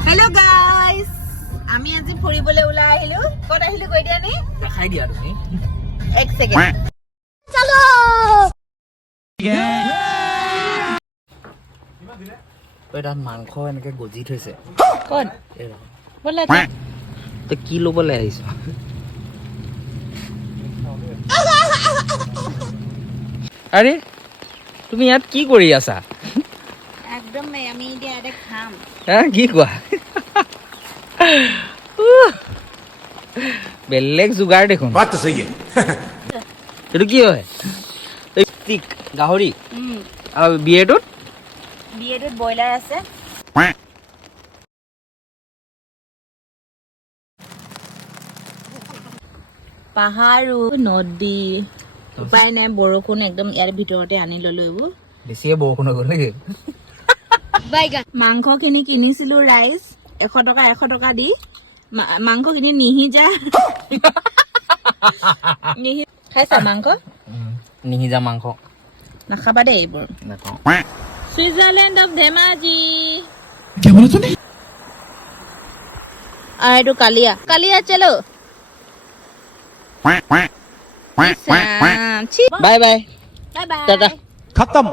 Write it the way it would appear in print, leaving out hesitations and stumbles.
hello guys আমি আজি ফুৰিবলৈ ওলাই আহিলো ক'ত আহিলো কৈ দিয়া নে দেখাই দিয়া তুমি এক সেকেন্ড চলো তই তাত মাংস এনেকে গজি থৈছে কোন বলা তই কি ল'বলৈ আহিছ আরে তুমি ইয়াত কি কৰি আছা একদম আমি এতিয়া এটা খাম হ্যাঁ কি কোৱা বেলেগ যোগাৰ দেখোন बात तो सही है এইটো কি হয় ষ্টিক গাহৰি আৰু বিয়েৰটোত বিয়েটোত বয়লাৰ আছে পাহাৰো নদী উপায় নাই বৰষুণ একদম ইয়াৰ ভিতৰতে আনি ললো এইবোৰ বেছিয়ে বৰষুণ হৈ গ'ল নেকি মাংসখিনি কিনিছিলো ৰাইচ 100 টকা দি মাংসখিনি নিহিজা খাইছা মাংস নিসিজা মাংস নাখাবা দেই এইবোৰ নাখাওঁ সুইজাৰলেণ্ড অফ ধেমাজি এইটো কালিয়া কালিয়া চলো bye bye bye bye Tata खत्म